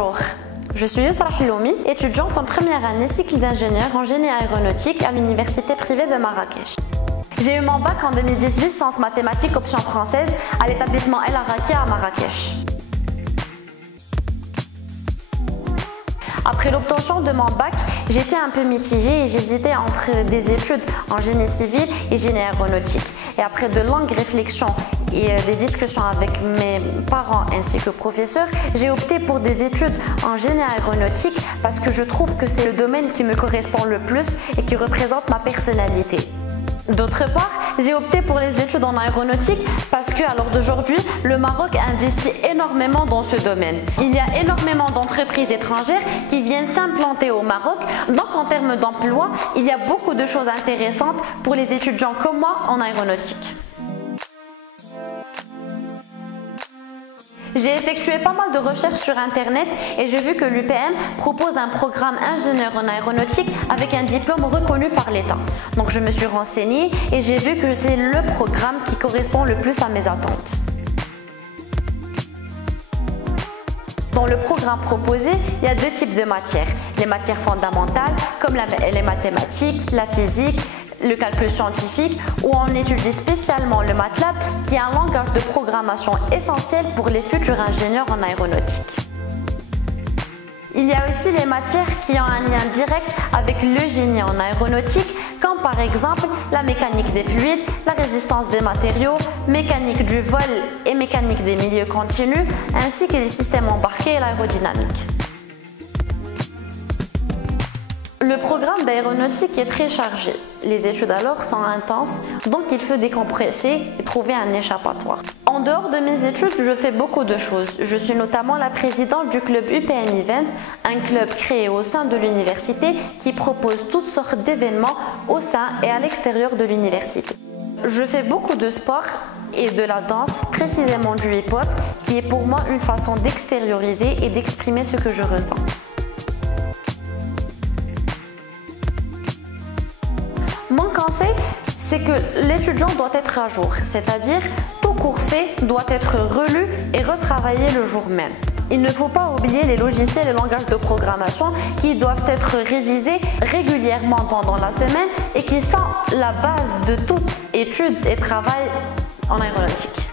Bonjour, je suis Yousra Hiloumi, étudiante en première année cycle d'ingénieur en génie aéronautique à l'université privée de Marrakech. J'ai eu mon bac en 2018 sciences mathématiques option française à l'établissement El Araki à Marrakech. Après l'obtention de mon bac, j'étais un peu mitigée et j'hésitais entre des études en génie civil et génie aéronautique. Et après de longues réflexions et des discussions avec mes parents ainsi que professeurs, j'ai opté pour des études en génie aéronautique parce que je trouve que c'est le domaine qui me correspond le plus et qui représente ma personnalité. D'autre part, j'ai opté pour les études en aéronautique parce qu'à l'heure d'aujourd'hui, le Maroc investit énormément dans ce domaine. Il y a énormément d'entreprises étrangères qui viennent s'implanter au Maroc, donc en termes d'emploi, il y a beaucoup de choses intéressantes pour les étudiants comme moi en aéronautique. J'ai effectué pas mal de recherches sur internet et j'ai vu que l'UPM propose un programme ingénieur en aéronautique avec un diplôme reconnu par l'État. Donc je me suis renseignée et j'ai vu que c'est le programme qui correspond le plus à mes attentes. Dans le programme proposé, il y a deux types de matières. Les matières fondamentales comme les mathématiques, la physique, le calcul scientifique, où on étudie spécialement le MATLAB qui est un langage de programmation essentiel pour les futurs ingénieurs en aéronautique. Il y a aussi les matières qui ont un lien direct avec le génie en aéronautique, comme par exemple la mécanique des fluides, la résistance des matériaux, mécanique du vol et mécanique des milieux continus, ainsi que les systèmes embarqués et l'aérodynamique. Le programme d'aéronautique est très chargé. Les études alors sont intenses, donc il faut décompresser et trouver un échappatoire. En dehors de mes études, je fais beaucoup de choses. Je suis notamment la présidente du club UPM Event, un club créé au sein de l'université qui propose toutes sortes d'événements au sein et à l'extérieur de l'université. Je fais beaucoup de sport et de la danse, précisément du hip-hop, qui est pour moi une façon d'extérioriser et d'exprimer ce que je ressens. Mon conseil, c'est que l'étudiant doit être à jour, c'est-à-dire tout cours fait doit être relu et retravaillé le jour même. Il ne faut pas oublier les logiciels et langages de programmation qui doivent être révisés régulièrement pendant la semaine et qui sont la base de toute étude et travail en aéronautique.